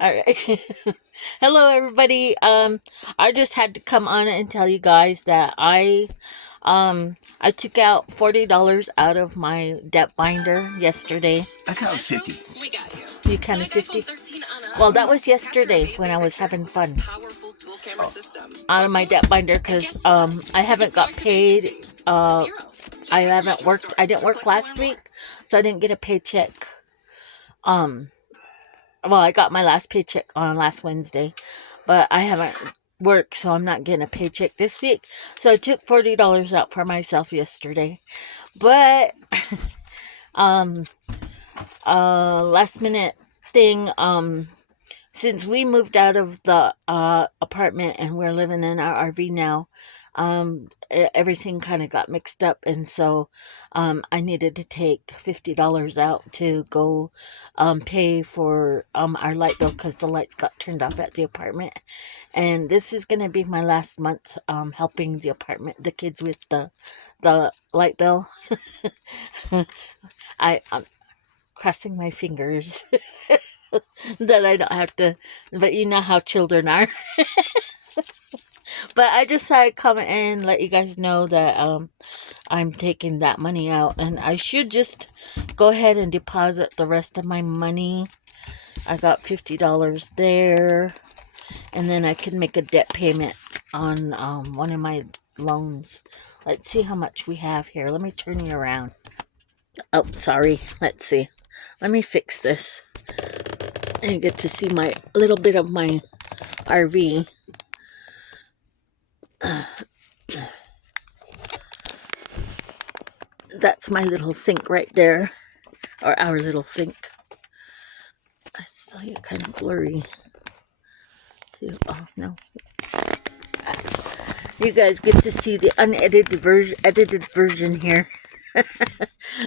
All right. Hello, everybody. I just had to come on and tell you guys that I took out $40 out of my debt binder yesterday. I count 50. You counted 50? Well, that was yesterday when I was having fun. Out of my debt binder because I haven't got paid. I haven't worked. I didn't work last week, so I didn't get a paycheck. Um, well, I got my last paycheck on last Wednesday, but I haven't worked, so I'm not getting a paycheck this week. So I took $40 out for myself yesterday. But um last minute thing, since we moved out of the apartment and we're living in our RV now, everything kind of got mixed up, and so I needed to take $50 out to go pay for our light bill because the lights got turned off at the apartment. And this is going to be my last month helping the kids with the light bill. I'm crossing my fingers that I don't have to, but you know how children are. But I just thought I'd come and let you guys know that I'm taking that money out, and I should just go ahead and deposit the rest of my money. I got $50 there, and then I can make a debt payment on one of my loans. Let's see how much we have here. Let me turn you around. Oh, sorry. Let's see. Let me fix this. And you get to see my little bit of my RV. That's my little sink right there, or our little sink. I saw you kind of blurry. See, oh no, you guys get to see the edited version here.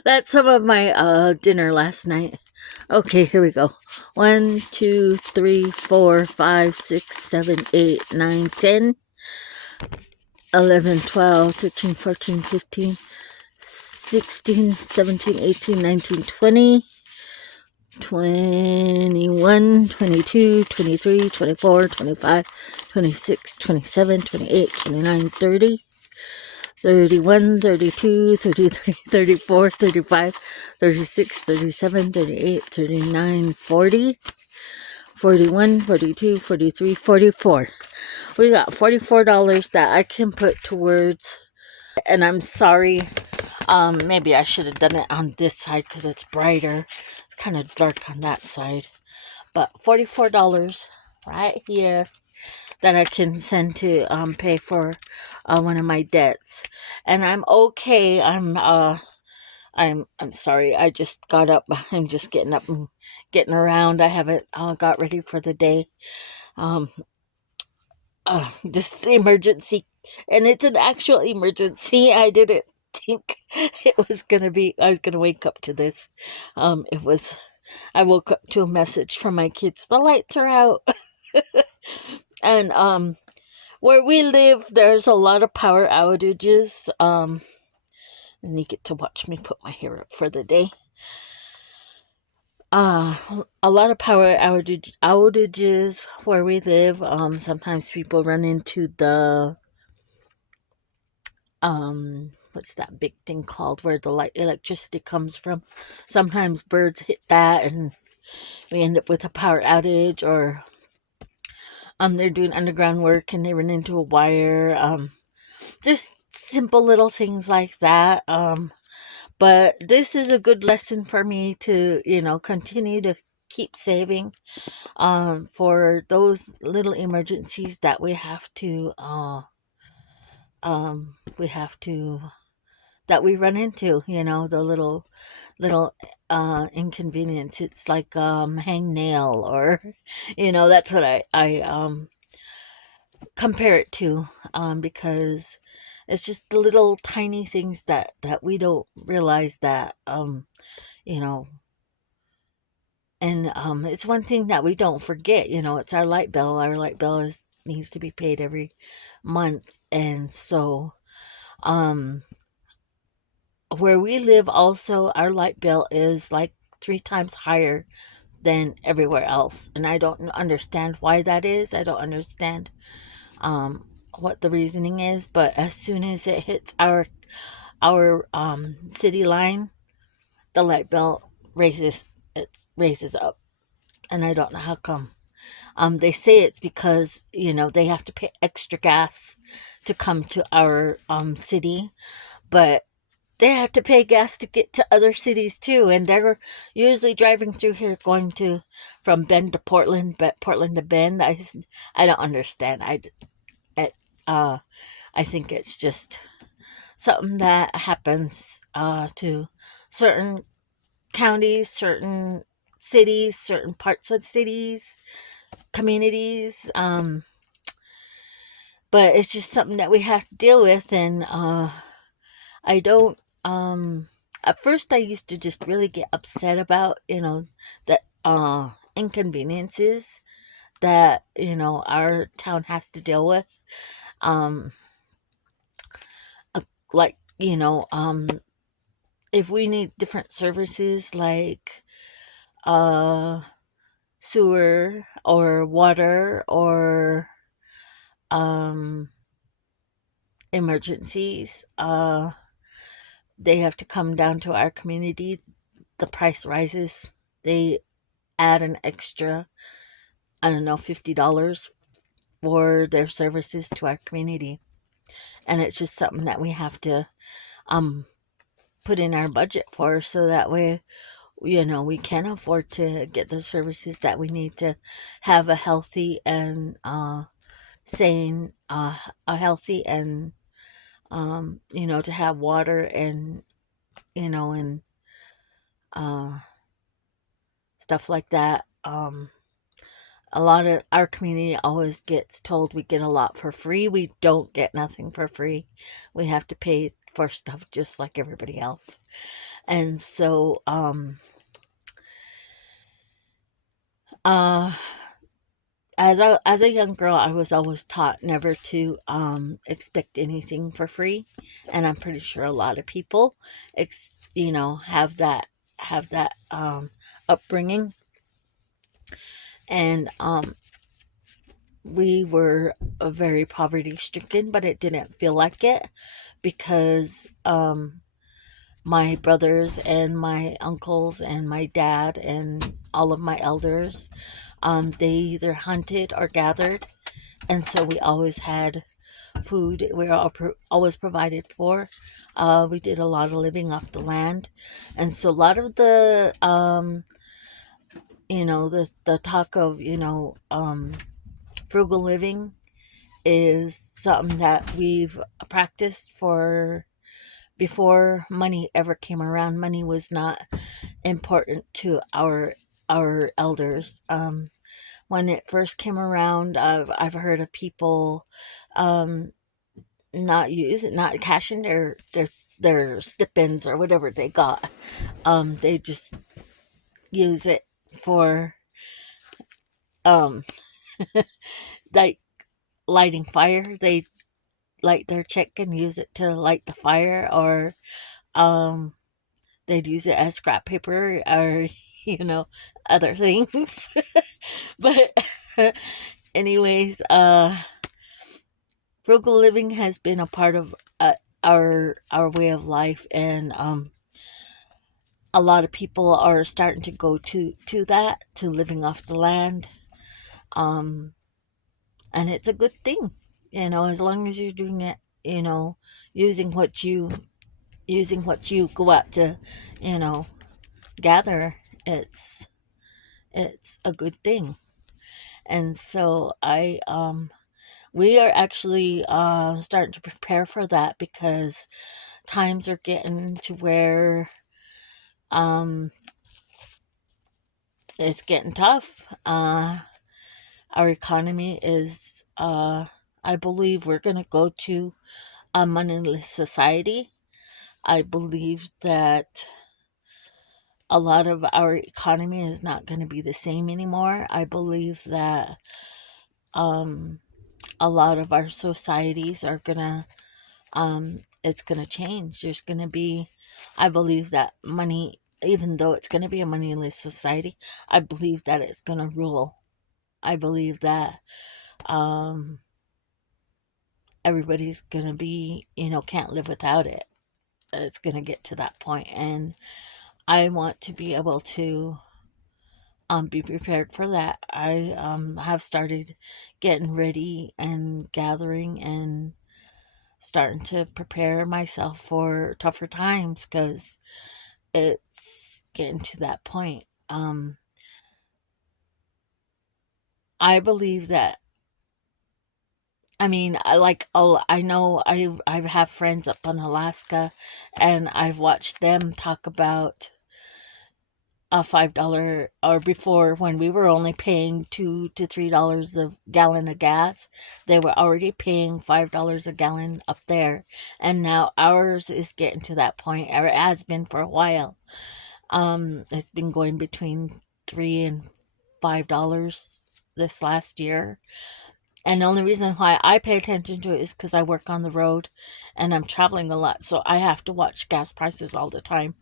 That's some of my dinner last night. Okay, here we go. 1, 2, 3, 4, 5, 6, 7, 8, 9, 10, 11, 12, 13, 14, 15, 16, 17, 18, 19, 20, 21, 22, 23, 24, 25, 26, 27, 28, 29, 30, 31, 32, 33, 34, 35, 36, 37, 38, 39, 40, 41, 42, 43, 44. We got $44 that I can put towards, and I'm sorry, maybe I should have done it on this side because it's brighter. It's kind of dark on that side. But $44 right here that I can send to pay for one of my debts. And I'm okay. I'm sorry. I just got up. I'm just getting up and getting around. I haven't got ready for the day. Um, just emergency, and it's an actual emergency. I didn't think it was gonna be. I was gonna wake up to this. It was. I woke up to a message from my kids. The lights are out, and where we live, there's a lot of power outages. And you get to watch me put my hair up for the day. A lot of power outages where we live. Sometimes people run into the what's that big thing called where the electricity comes from. Sometimes birds hit that, and we end up with a power outage, or they're doing underground work and they run into a wire. Just simple little things like that. But this is a good lesson for me to, continue to keep saving for those little emergencies that we have to we have to that we run into, the little inconvenience. It's like hang nail, or that's what I compare it to, because it's just the little tiny things that we don't realize that you know and it's one thing that we don't forget. It's our light bill. Our light bill needs to be paid every month, and so um where we live also, our light bill is like 3 times higher than everywhere else. And I don't understand why that is. I don't understand what the reasoning is, but as soon as it hits our city line, the light bill raises up, and I don't know how come. They say it's because they have to pay extra gas to come to our city, but they have to pay gas to get to other cities too, and they're usually driving through here going to from Bend to Portland, but Portland to Bend. I don't understand. It, uh I think it's just something that happens to certain counties, certain cities, certain parts of cities, communities. But it's just something that we have to deal with, and I don't. At first, I used to just really get upset about the inconveniences that our town has to deal with. Um, like if we need different services like uh sewer or water or um emergencies, they have to come down to our community. The price rises. They add an extra, I don't know, $50 for their services to our community. And it's just something that we have to um put in our budget for, so that way we can afford to get the services that we need to have a healthy and sane a healthy and to have water and and uh stuff like that. A lot of our community always gets told we get a lot for free. We don't get nothing for free. We have to pay for stuff just like everybody else. And so uh as a young girl, I was always taught never to expect anything for free, and I'm pretty sure a lot of people have that upbringing. And we were very poverty stricken, but it didn't feel like it, because my brothers and my uncles and my dad and all of my elders, they either hunted or gathered, and so we always had food. We were always provided for. We did a lot of living off the land, and so a lot of the talk of frugal living is something that we've practiced for before money ever came around. Money was not important to our elders. When it first came around, I've heard of people um, not cashing their stipends or whatever they got. They just use it for um, like lighting fire. They light their check and use it to light the fire, or um, they'd use it as scrap paper, or other things. But anyways, frugal living has been a part of our way of life, and a lot of people are starting to go to living off the land, um, and it's a good thing, as long as you're doing it, using what you go out to, you know, gather. It's it's a good thing. And so we are actually starting to prepare for that, because times are getting to where um it's getting tough. Our economy is I believe we're going to go to a moneyless society. I believe that a lot of our economy is not going to be the same anymore. I believe that um a lot of our societies are going to it's going to change. There's going to be, I believe that money even though it's going to be a moneyless society, I believe that it's going to rule. I believe that um, everybody's going to be, can't live without it. It's going to get to that point, and I want to be able to be prepared for that. I have started getting ready and gathering and starting to prepare myself for tougher times because it's getting to that point. I believe that. I mean, I know I have friends up in Alaska, and I've watched them talk about a $5, or before, when we were only paying $2 to $3 a gallon of gas, they were already paying $5 a gallon up there, and now ours is getting to that point, or it has been for a while. It's been going between $3 and $5 this last year. And the only reason why I pay attention to it is because I work on the road and I'm traveling a lot. So I have to watch gas prices all the time.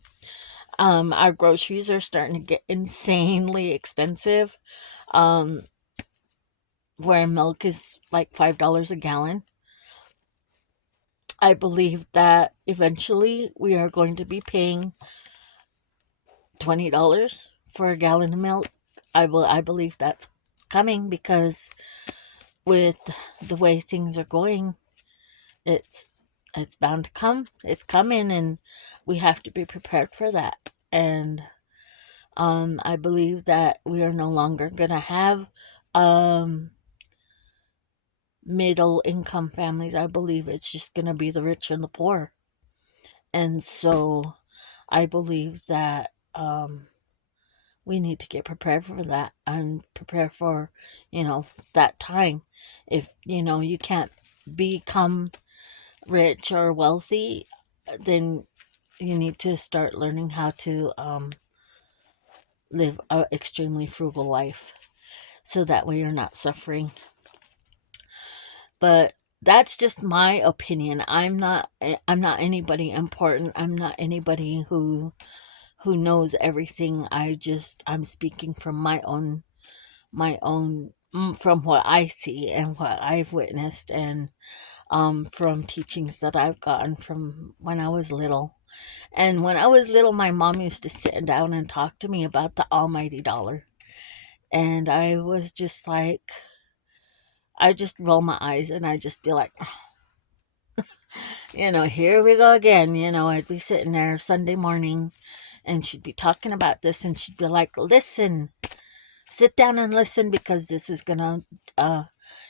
Our groceries are starting to get insanely expensive. Um, where milk is like $5 a gallon. I believe that eventually we are going to be paying $20 for a gallon of milk. I believe that's coming because with the way things are going, it's it's bound to come. It's coming, and we have to be prepared for that. And I believe that we are no longer gonna have um, middle income families. I believe it's just gonna be the rich and the poor. And so I believe that we need to get prepared for that and prepare for, that time. If you can't become rich or wealthy, then you need to start learning how to live an extremely frugal life so that way you're not suffering. But that's just my opinion. I'm not anybody important. I'm not anybody who knows everything. I'm speaking from my own from what I see and what I've witnessed, and from teachings that I've gotten from when I was little. And when I was little, my mom used to sit down and talk to me about the almighty dollar. And I was just like, I just roll my eyes and I just be like, here we go again. I'd be sitting there Sunday morning and she'd be talking about this and she'd be like, listen, sit down and listen because this is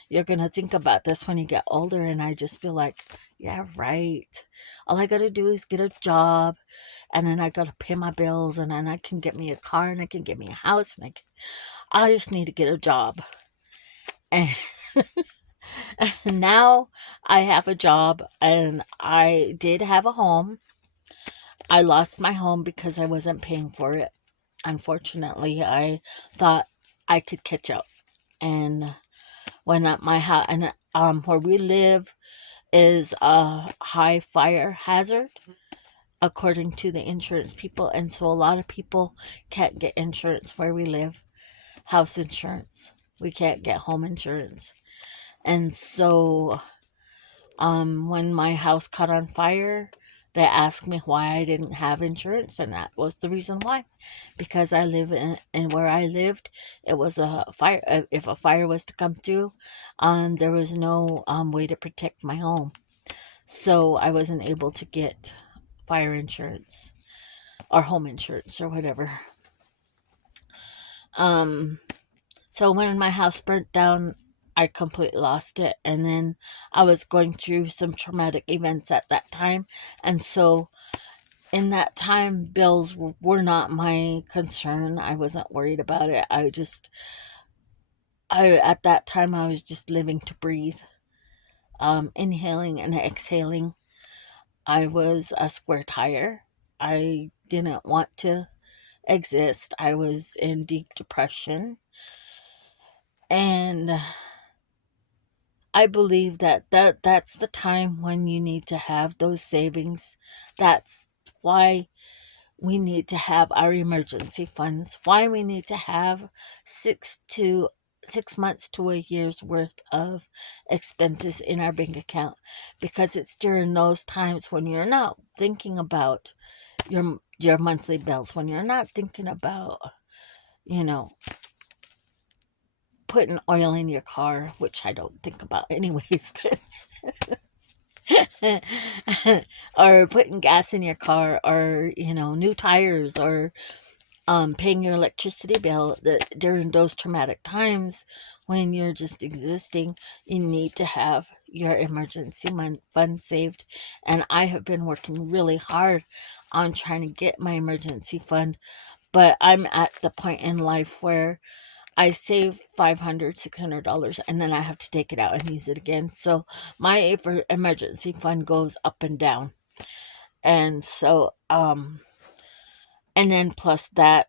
you're gonna think about this when you get older. And I just feel like, yeah, right. All I gotta do is get a job, and then I gotta pay my bills, and then I can get me a car, and I can get me a house, and I just need to get a job. And now I have a job, and I did have a home. I lost my home because I wasn't paying for it. Unfortunately, I thought I could catch up, and when at my house, and where we live is a high fire hazard according to the insurance people, and so a lot of people can't get insurance where we live, house insurance. We can't get home insurance. And so when my house caught on fire, they asked me why I didn't have insurance, and that was the reason why. Because I live in where I lived, it was a fire. If a fire was to come through, there was no way to protect my home. So I wasn't able to get fire insurance or home insurance or whatever. Um, so when my house burnt down, I completely lost it. And then I was going through some traumatic events at that time. And so in that time, bills were not my concern. I wasn't worried about it. At that time, I was just living to breathe, inhaling and exhaling. I was a square tire. I didn't want to exist. I was in deep depression. And I believe that's the time when you need to have those savings. That's why we need to have our emergency funds, why we need to have 6 months to a year's worth of expenses in our bank account, because it's during those times when you're not thinking about your monthly bills, when you're not thinking about, you know, putting oil in your car, which I don't think about anyways, but or putting gas in your car, or new tires, or paying your electricity bill. During those traumatic times when you're just existing, you need to have your emergency fund saved. And I have been working really hard on trying to get my emergency fund, but I'm at the point in life where I save $500, $600, and then I have to take it out and use it again. So my emergency fund goes up and down. And so, and then plus that,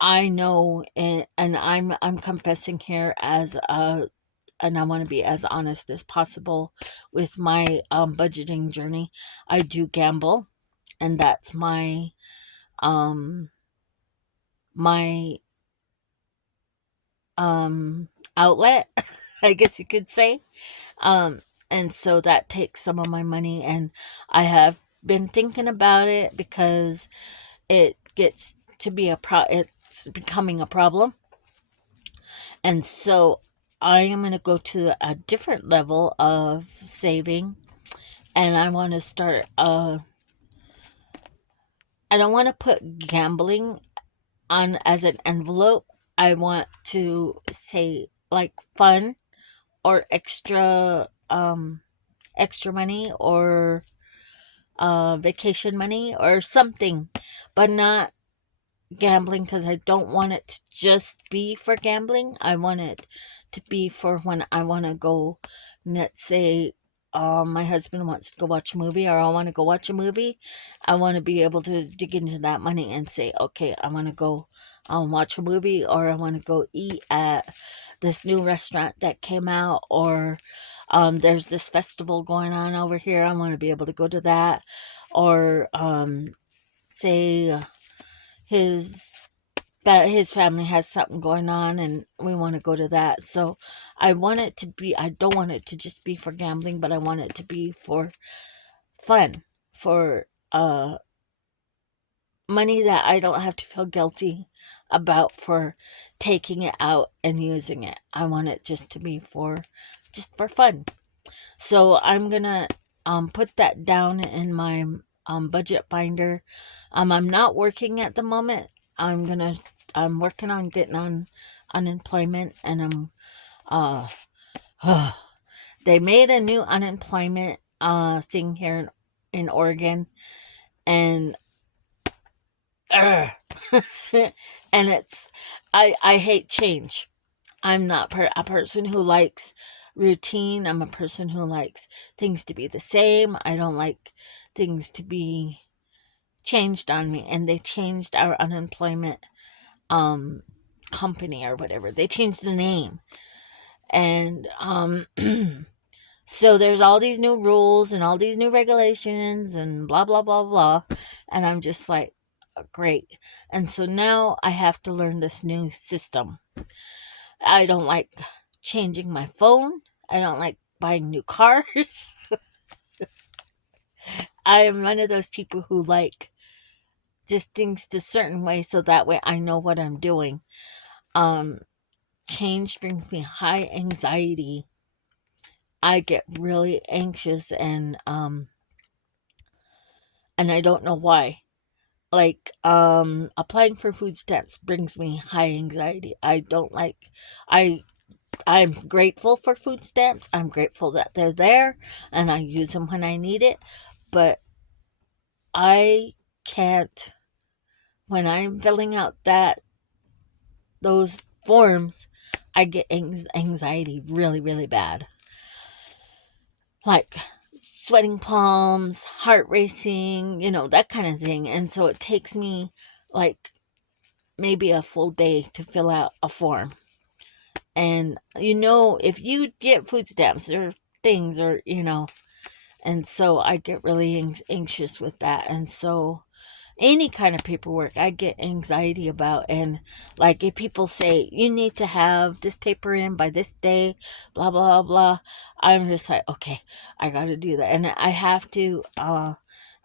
I know, and I'm confessing here and I want to be as honest as possible with my budgeting journey. I do gamble, and that's um my outlet, I guess you could say. Um, and so that takes some of my money, and I have been thinking about it because it gets to be it's becoming a problem. And so I am going to go to a different level of saving, and I want to start I don't want to put gambling on as an envelope. I want to say like fun, or extra money, or vacation money or something, but not gambling, because I don't want it to just be for gambling. I want it to be for when I want to go, let's say, my husband wants to go watch a movie, or I want to go watch a movie. I want to be able to dig into that money and say, okay, I want to go watch a movie, or I want to go eat at this new restaurant that came out, or there's this festival going on over here. I want to be able to go to that, or say his his family has something going on and we want to go to that. So I don't want it to just be for gambling, but I want it to be for fun, for money that I don't have to feel guilty about for taking it out and using it. I want it just to be for fun. So I'm gonna put that down in my budget binder. I'm not working at the moment. I'm working on getting on unemployment, and they made a new unemployment thing here in Oregon, and and I hate change. I'm not a person who likes routine. I'm a person who likes things to be the same. I don't like things to be changed on me. And they changed our unemployment um company, or whatever. They changed the name. And so there's all these new rules and all these new regulations and blah blah blah blah. And I'm just like, great. And so now I have to learn this new system. I don't like changing my phone. I don't like buying new cars. I am one of those people who like just things a certain way, so that way I know what I'm doing. Um, Change brings me high anxiety. I get really anxious, and I don't know why. Like applying for food stamps brings me high anxiety. I don't like I I'm grateful for food stamps. I'm grateful that they're there and I use them when I need it. But I can't, when I'm filling out those forms, I get anxiety really, really bad. Like sweating palms, heart racing, that kind of thing. And so it takes me like maybe a full day to fill out a form. And if you get food stamps or things, and so I get really anxious with that. And so any kind of paperwork I get anxiety about. And like if people say you need to have this paper in by this day, blah blah blah, I'm just like, okay, I got to do that, and I have to.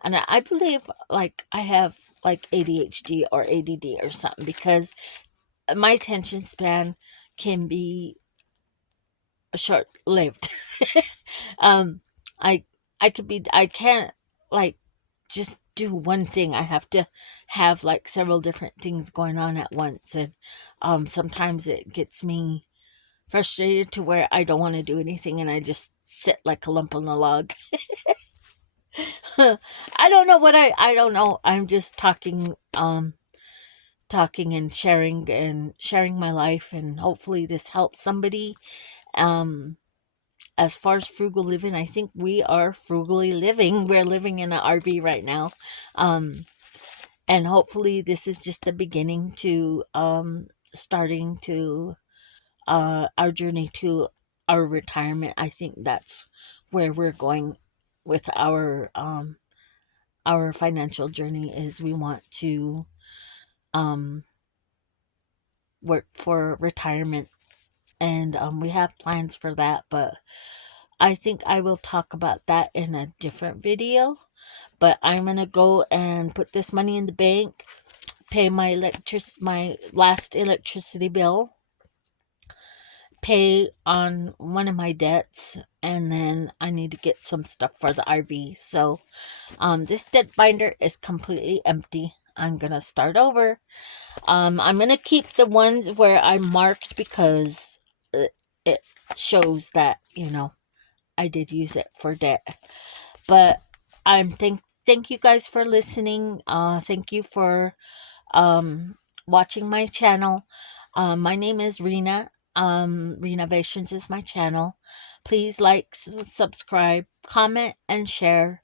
And I believe like I have like ADHD or ADD or something, because my attention span can be short lived. um, I I can't like just do one thing. I have to have like several different things going on at once, and sometimes it gets me frustrated to where I don't want to do anything, and I just sit like a lump on a log. I don't know what I don't know. I'm just talking and sharing my life, and hopefully this helps somebody. Um as far as frugal living, I think we are frugally living. We're living in an RV right now. Um and hopefully this is just the beginning to starting to our journey to our retirement. I think that's where we're going with our financial journey, is we want to um work for retirement, and we have plans for that, but I think I will talk about that in a different video. But I'm gonna go and put this money in the bank, pay my last electricity bill, pay on one of my debts, and then I need to get some stuff for the RV. So this debt binder is completely empty. I'm gonna start over. I'm gonna keep the ones where I marked, because it shows that, I did use it for debt. But thank you guys for listening. Thank you for watching my channel. My name is Rena. Renovations is my channel. Please like, subscribe, comment, and share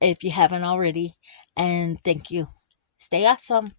if you haven't already. And thank you. Stay awesome.